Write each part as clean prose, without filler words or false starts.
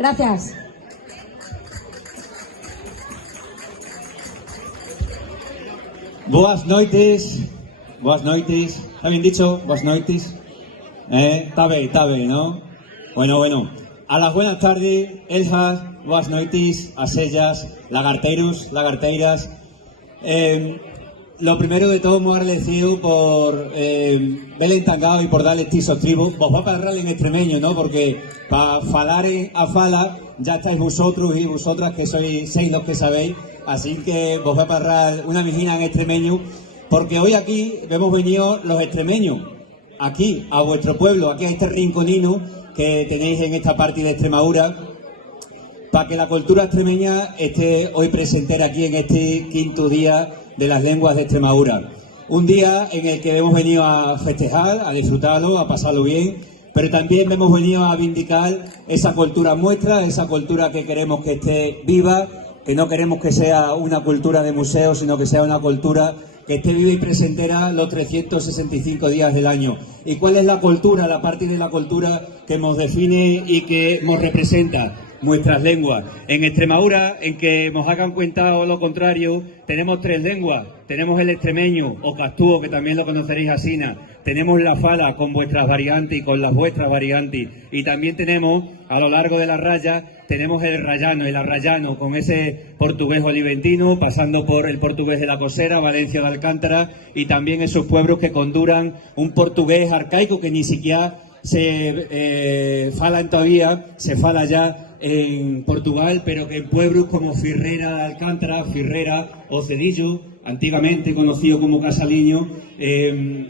Gracias. Boas noites. Boas noites. ¿Está bien dicho? Boas noites. Está bien, ¿no? Bueno. A las buenas tardes, eljas, boas noites, a sellas, lagarteiros, lagarteiras. Lo primero de todo, muy agradecido por verle entangado y por darle este sostribo. Vos va a hablar en extremeño, ¿no? Porque para falar a fala ya estáis vosotros y vosotras, que sois 6 los que sabéis. Así que vos va a hablar una mijina en extremeño, porque hoy aquí hemos venido los extremeños, aquí, a vuestro pueblo, aquí a este rinconino que tenéis en esta parte de Extremadura, para que la cultura extremeña esté hoy presente aquí en este quinto día de las lenguas de Extremadura. Un día en el que hemos venido a festejar, a disfrutarlo, a pasarlo bien, pero también hemos venido a vindicar esa cultura nuestra, esa cultura que queremos que esté viva, que no queremos que sea una cultura de museo, sino que sea una cultura que esté viva y presentera los 365 días del año. ¿Y cuál es la cultura, la parte de la cultura que nos define y que nos representa? Nuestras lenguas. En Extremadura, en que nos hagan cuenta o lo contrario, tenemos 3 lenguas. Tenemos el extremeño o castúo, que también lo conoceréis así. Tenemos la fala con vuestras variantes y con las vuestras variantes. Y también tenemos, a lo largo de la raya, tenemos el rayano, el arrayano, con ese portugués oliventino, pasando por el portugués de la Cosera, Valencia de Alcántara, y también esos pueblos que conduran un portugués arcaico que ni siquiera se falan todavía, se fala ya en Portugal, pero que en pueblos como Firrera de Alcántara, Firrera o Cedillo, antiguamente conocido como Casaliño,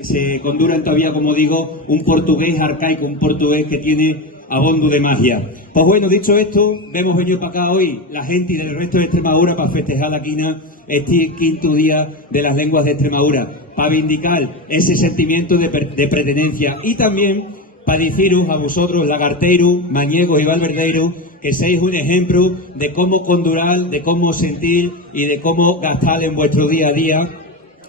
se conduran todavía, como digo, un portugués arcaico, un portugués que tiene abondo de magia. Pues bueno, dicho esto, hemos venido para acá hoy la gente y del resto de Extremadura para festejar la quina este quinto día de las lenguas de Extremadura, para vindicar ese sentimiento de pertenencia y también para deciros a vosotros, lagarteiros, mañegos y valverdeiros, que seáis un ejemplo de cómo condurar, de cómo sentir y de cómo gastar en vuestro día a día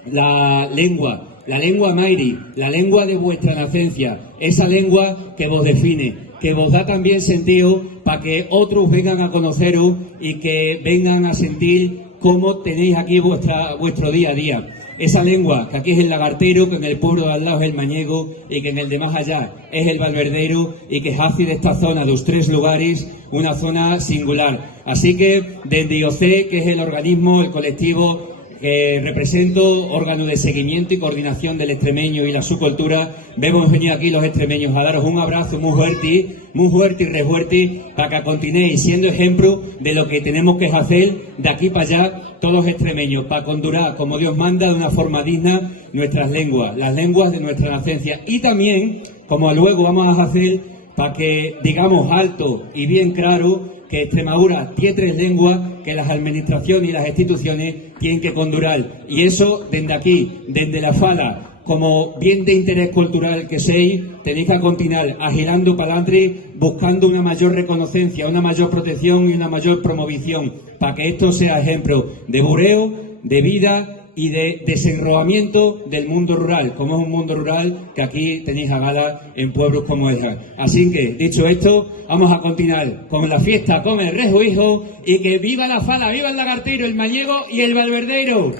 la lengua mairi, la lengua de vuestra nacencia, esa lengua que vos define, que vos da también sentido para que otros vengan a conoceros y que vengan a sentir cómo tenéis aquí vuestro día a día. Esa lengua, que aquí es el lagartero, que en el pueblo de al lado es el mañego y que en el de más allá es el valverdero y que hace de esta zona, de los 3 lugares, una zona singular. Así que desde IOC, que es el organismo, el colectivo que represento, órgano de seguimiento y coordinación del extremeño y la subcultura, hemos venido aquí los extremeños a daros un abrazo muy fuerte y re fuerte, para que continuéis siendo ejemplo de lo que tenemos que hacer de aquí para allá todos extremeños, para condurar como Dios manda de una forma digna nuestras lenguas, las lenguas de nuestra nacencia, y también, como luego vamos a hacer, para que digamos alto y bien claro que Extremadura tiene 3 lenguas que las administraciones y las instituciones tienen que condurar. Y eso, desde aquí, desde la fala, como bien de interés cultural que seis, tenéis que continuar agilando para adelante, buscando una mayor reconocencia, una mayor protección y una mayor promoción, para que esto sea ejemplo de bureo, de vida y de desenrolamiento del mundo rural, como es un mundo rural que aquí tenéis a gala en pueblos como Elja. Así que, dicho esto, vamos a continuar con la fiesta, con el rejo hijo, y que viva la fala, viva el lagartero, el mañego y el valverdeiro.